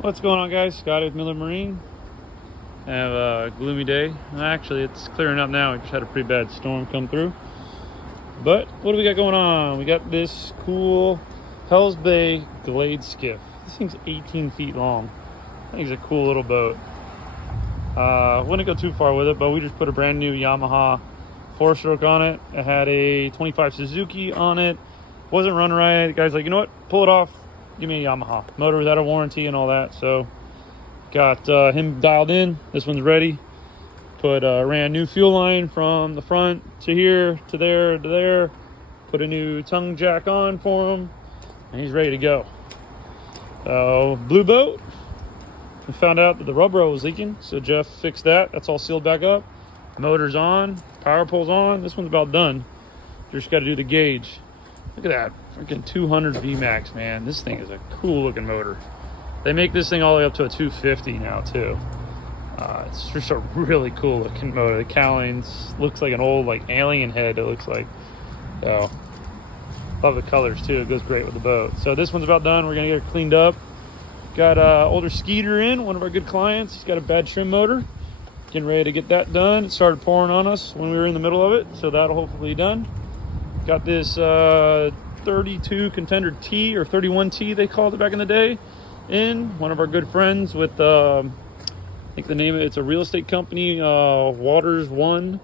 What's going on, guys? Scotty with Miller Marine. I have a gloomy day. Actually, it's clearing up now. We just had a pretty bad storm come through. But what do we got going on? We got this cool Hells Bay Glade skiff. This thing's 18 feet long. I think it's a cool little boat. Wouldn't go too far with it, but we just put a brand new Yamaha 4-stroke on it. It had a 25 Suzuki on it. Wasn't running right. The guy's like, you know what? Pull it off. Give me a Yamaha. Motor was out of warranty and all that. So got him dialed in. This one's ready. Ran new fuel line from the front to here to there to there. Put a new tongue jack on for him, and he's ready to go. So blue boat. We found out that the rub rail was leaking, so Jeff fixed that. That's all sealed back up. Motor's on. Power pole's on. This one's about done. Just got to do the gauge. Look at that. Freaking 200 VMAX, man. This thing is a cool looking motor. They make this thing all the way up to a 250 now, too. It's just a really cool looking motor. The cowlings looks like an old alien head, it looks like. So, love the colors, too. It goes great with the boat. So this one's about done. We're going to get it cleaned up. Got older Skeeter in, one of our good clients. He's got a bad trim motor. Getting ready to get that done. It started pouring on us when we were in the middle of it, so that'll hopefully be done. Got this 32 Contender T, or 31T they called it back in the day, in. One of our good friends with, I think the name of it's a real estate company, Waters One.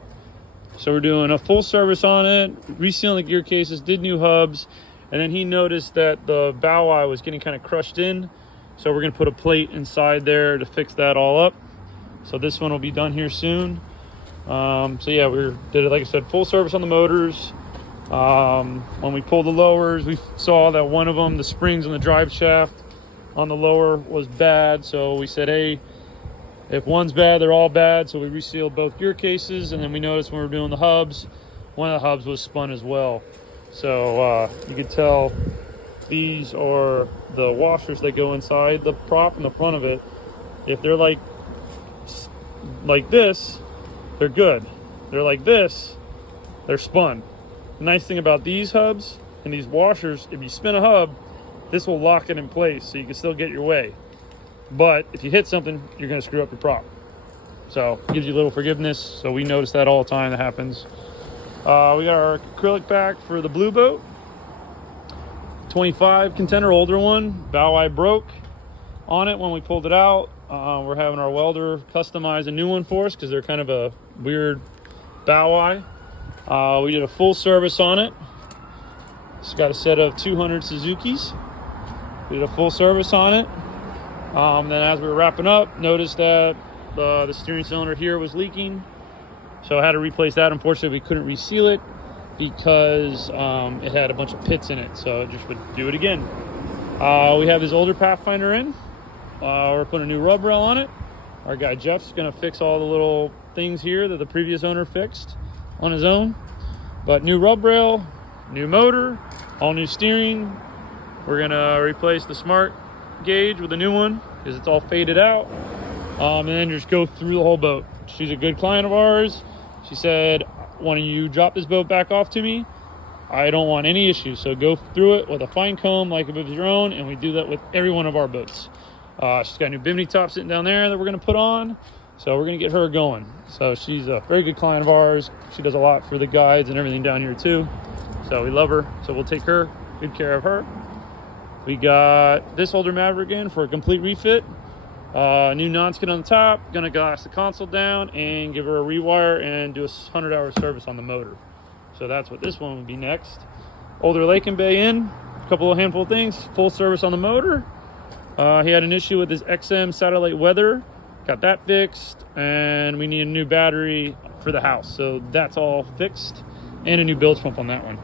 So we're doing a full service on it, resealing the gear cases, did new hubs, and then he noticed that the bow eye was getting kind of crushed in. So we're gonna put a plate inside there to fix that all up. So this one will be done here soon. So yeah, did it, like I said, full service on the motors. When we pulled the lowers, we saw that one of them, the springs on the drive shaft on the lower, was bad. So we said, hey, if one's bad, they're all bad. So we resealed both gear cases, and then we noticed when we were doing the hubs, one of the hubs was spun as well. So you could tell these are the washers that go inside the prop in the front of it. If they're like this, they're good. They're like this, they're spun. The nice thing about these hubs and these washers, if you spin a hub, this will lock it in place so you can still get your way. But if you hit something, you're going to screw up your prop. So it gives you a little forgiveness. So we notice that all the time. That happens. We got our acrylic back for the blue boat. 25 Contender, older one. Bow eye broke on it when we pulled it out. We're having our welder customize a new one for us because they're kind of a weird bow eye. We did a full service on it. It's got a set of 200 Suzukis. We did a full service on it. Then as we were wrapping up, noticed that the steering cylinder here was leaking. So I had to replace that. Unfortunately, we couldn't reseal it because it had a bunch of pits in it. So it just would do it again. We have this older Pathfinder in. We're putting a new rub rail on it. Our guy Jeff's going to fix all the little things here that the previous owner fixed on his own. But new rub rail, new motor, all new steering. We're going to replace the smart gauge with a new one because it's all faded out. And then just go through the whole boat. She's a good client of ours. She said, why don't you drop this boat back off to me? I don't want any issues. So go through it with a fine comb like if it was your own, and we do that with every one of our boats. She's got a new bimini top sitting down there that we're going to put on. So we're going to get her going. So she's a very good client of ours. She does a lot for the guides and everything down here too. So we love her. So we'll take her, good care of her. We got this older Maverick in for a complete refit. New non-skid on the top. Gonna glass the console down and give her a rewire and do a 100-hour service on the motor. So that's what this one would be next. Older Lake and Bay in. A couple of handful of things. Full service on the motor. He had an issue with his XM satellite weather. Got that fixed. And we need a new battery for the house. So that's all fixed. And a new bilge pump on that one.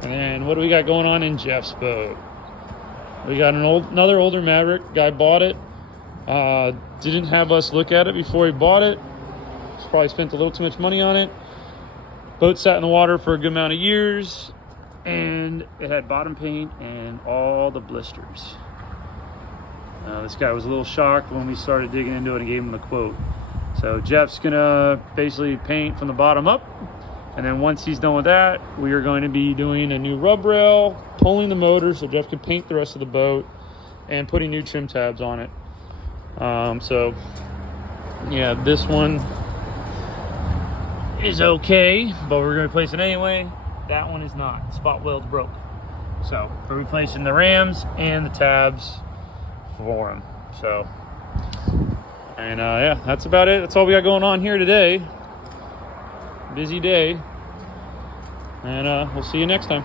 And then what do we got going on in Jeff's boat? We got another older Maverick. Guy bought it. Didn't have us look at it before he bought it. He's probably spent a little too much money on it. Boat sat in the water for a good amount of years, and it had bottom paint and all the blisters. This guy was a little shocked when we started digging into it and gave him the quote. So Jeff's gonna basically paint from the bottom up, and then once he's done with that, we are going to be doing a new rub rail, pulling the motor so Jeff can paint the rest of the boat, and putting new trim tabs on it. So yeah, this one is okay, but we're gonna replace it anyway. That one is not. Spot weld's broke. So we're replacing the rams and the tabs for them. So, and yeah, that's about it. That's all we got going on here today. Busy day. And we'll see you next time.